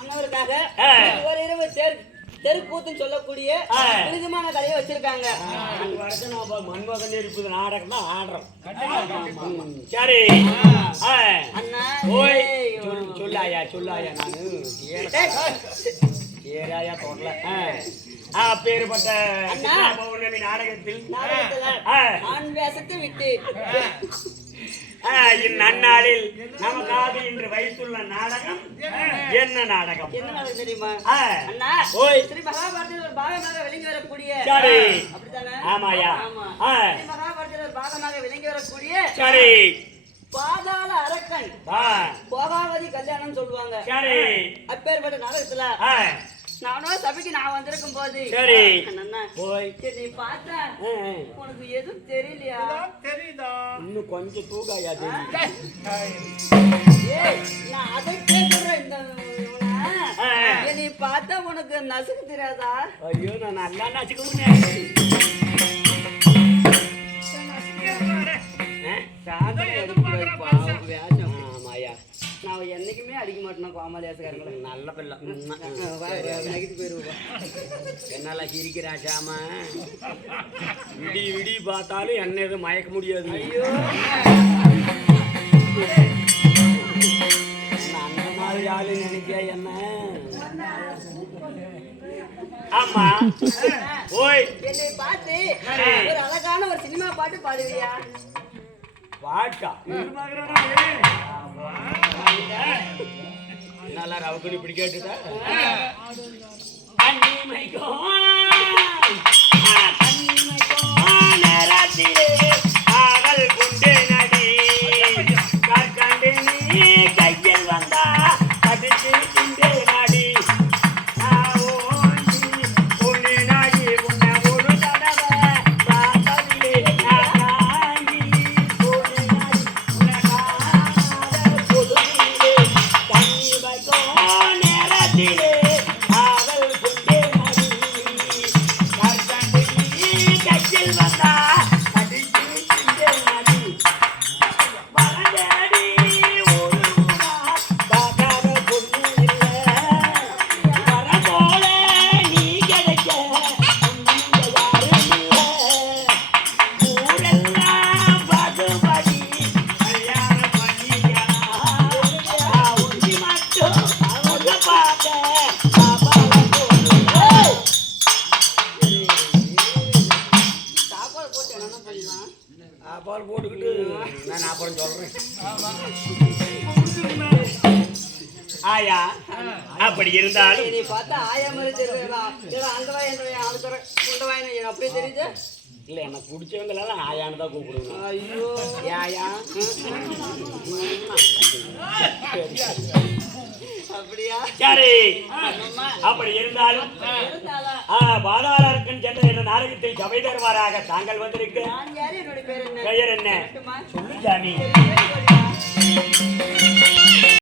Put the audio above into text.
அண்ணவருக்காக ஒரு இரவு தெருக்கூத்துன்னு சொல்லக்கூடிய புனிதமான கதையை வச்சிருக்காங்க. மன்மகன் இருப்பது நாடகம் தான் ஆடுறோம். சரி அண்ணா சொல்லாயா நானு ஏராயா தோணல. அப்பேற்பட்ட பௌர்ணமி நாடகத்தில் ஆண் வேஷத்தை விட்டு இந்நன்னாளில் நமக்காக இன்று வைத்துள்ள நாடகம் என்ன நாடகம் தெரியுமா அண்ணா? ஸ்ரீ மகாபாரதத்தில் ஒரு பாகமாக விளங்கி வரக்கூடிய அப்படித்தானே? ஆமாயா. ஸ்ரீ மகாபாரதத்தில் ஒரு பாகமாக விளங்கி வரக்கூடிய சரி பாதாள அரக்கன் போகாவதி கல்யாணம் சொல்லுவாங்க. அப்பேற்பட்ட நாடகத்துல நானும் சபைக்கு நான் வந்திருக்கும் போது நீ பார்த்தா உனக்கு எதுவும் தெரியலையா? தெரியுதா? இன்னும் கொஞ்சம் தூக்காயா தெரியும். நான் அதை கேட்கிறேன். இந்த நீ பார்த்தா உனக்கு நசுக்கு தெரியாதா? ஐயோ நான் நல்லா நசுக்கிறேன். நான் என்னைக்குமே அடிக்க மாட்டேன். கோமாளியாசுக்காரங்களை நல்ல பிள்ளை போயிருவோம். என்னால சிரிக்கிறாச்சாமா விடி பார்த்தாலும் என்ன எதுவும் மயக்க முடியாது. ஐயோ அந்த மாதிரி ஆளு நினைக்கியா என்ன? ஆமா என்னை பார்த்து ஒரு அழகான ஒரு சினிமா பாட்டு பாடுவியா? பாட்டா நல்லா ரவுக்கடி இப்படி கேட்டுட்டா நேரத்திலே ஆகல் குண்டே நடி கற்கண்டு நீ கையில் வந்தா கடிச்சு குண்டே நடி பால் போட்டுக்கிட்டு நான் அப்புறம் சொல்றேன். ஆயா அப்படி இருந்தாலும் நீ பார்த்தா ஆயா மாதிரி தெரியுதா? அந்த வாய் இந்த வாய் ஆளுக்கிற இந்த வாய் அப்படியே தெரியுது. இல்ல எனக்கு பிடிச்சவங்களெல்லாம் ஆயான்னு தான் கூப்பிடுவேன். ஐயோ ஆயா அப்படியா? சரி அப்படி இருந்தாலும் பாதாள அரக்கன் சென்ற என்ற நாடகத்தில் சபை தருவாராக தாங்கள் வந்திருக்கு. பெயர் என்ன? சொல்லு சாமி.